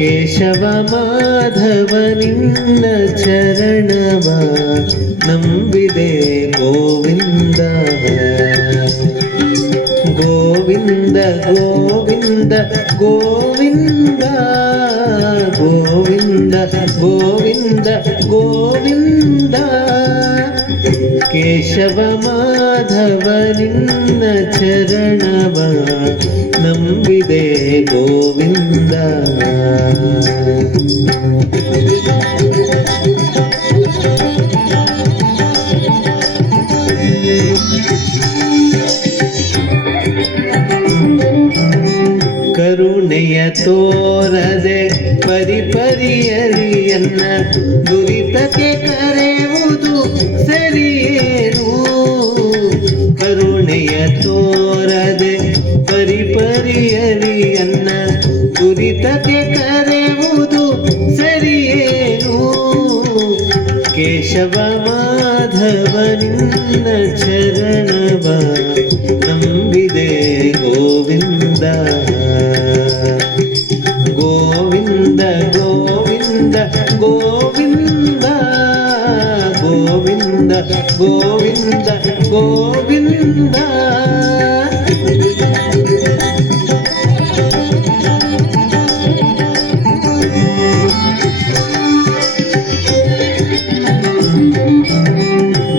ಕೇಶವ ಮಾಧವ ನಿನ್ನ ಚರಣವ ನಂಬಿದೆ ಗೋವಿಂದ ಗೋವಿಂದ ಗೋವಿಂದ ಗೋವಿಂದ ಗೋವಿಂದ ಗೋವಿಂದ ಗೋವಿಂದ ಕೇಶವ ಮಾಧವ ನಿನ್ನ ಚರಣವ ನಂಬಿದೆ ಗೋವಿಂದ ಕರುಣೆಯ ತೋರದೆ ಪರಿಪರಿಯರಿಯನ್ನ ದುರಿತಕ್ಕೆ ಕರೆಯುವುದು ಸರಿಯೇನು ಕರುಣೆಯ ತೋರದೆ ಪರಿಪರಿಯರಿಯನ್ನ ದುರಿತಕ್ಕೆ ಕರೆಯುವುದು ಸರಿಯೇನು ಕೇಶವ ಮಾಧವ ನಿನ್ನ ಚರಣವ ನಂಬಿದೆ ಗೋವಿಂದ ಗೋವಿಂದ ಗೋವಿಂದ ಗೋವಿಂದ ಗೋವಿಂದ ಗೋವಿಂದ ಗೋವಿಂದ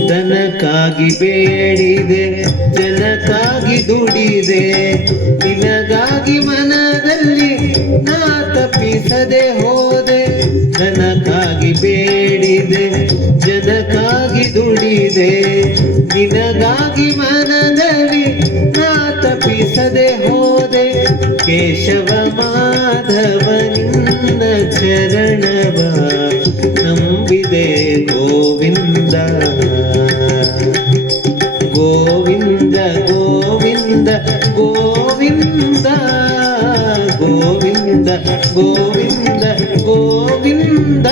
ದನಕ್ಕಾಗಿ ಬೇಡಿದೆ ಜನಕ್ಕಾಗಿ ದುಡಿದೆ ನಿನಗಾಗಿ ಮನದಲ್ಲಿ ನಾ ತಪ್ಪಿಸದೆ ಹೋದೆ ದನಕ್ಕಾಗಿ ಬೇಡಿದೆ ಜನಕ್ಕಾಗಿ ದುಡಿದೆ ನಿನಗಾಗಿ ಮನದಲ್ಲಿ ನಾ ತಪ್ಪಿಸದೆ ಹೋದೆ ಕೇಶವ ಮಾಧವ ನಿನ್ನ ಚರಣವ ನಂಬಿದೆ ಗೋವಿಂದ ಗೋವಿಂದ ಗೋವಿಂದ ಗೋವಿಂದ ಗೋವಿಂದ ಗೋವಿಂದ ಗೋವಿಂದ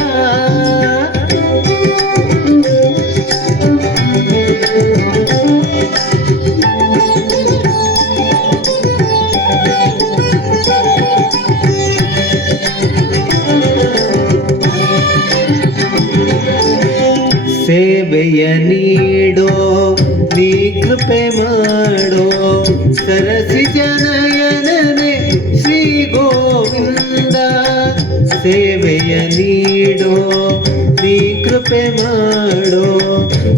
ಸೇವೆಯ ನೀಡೋ ನೀ ಕೃಪೆ ಮಾಡೋ ಸರಸಿ ಜನಯನನೆ ಶ್ರೀ ಗೋವಿಂದ ಸೇವೆಯ ನೀಡೋ ನೀ ಕೃಪೆ ಮಾಡೋ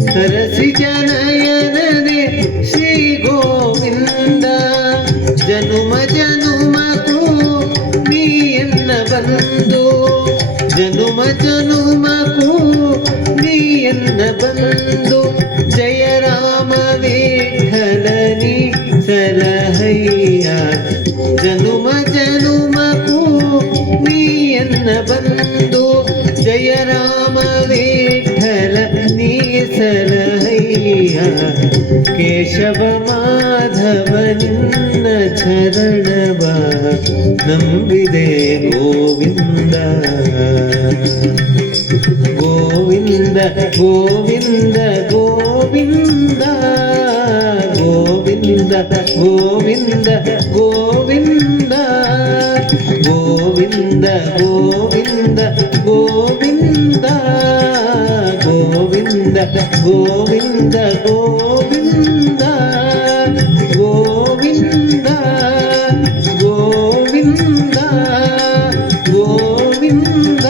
ಸರಸಿ ಜನಯನನೆ ಶ್ರೀ ಗೋವಿಂದ ಜನುಮ ಜನುಮಗೂ ನೀ ಎನ್ನ ಬಂದು ಜನುಮ ಜನುಮಗೂ ನೀ ಎನ್ನ ಬಂದು ಜಯ ರಾಮ ವಿಠಲನಿ ಸಲಹಯ್ಯ ಜನುಮ ಜನುಮಗೂ ನೀ ಎನ್ನ ಬಂದು ಜಯ ರಾಮ ವಿಠಲ ನೀ ಸಲಹಯ್ಯ ಕೇಶವ ಮಾಧವ ನಿನ್ನ ಚರಣವ ನಂಬಿದೆ ಗೋವಿಂದ ಗೋವಿಂದ ಗೋವಿಂದ ಗೋವಿಂದ ಗೋವಿಂದ ಗೋವಿಂದ ಗೋವಿಂದ ಗೋವಿಂದ ಗೋವಿಂದ ಗೋವಿಂದ ಗೋವಿಂದ ಗೋವಿಂದ ಗೋವಿಂದ ಗೋವಿಂದ ಗೋವಿಂದ ಗೋವಿಂದ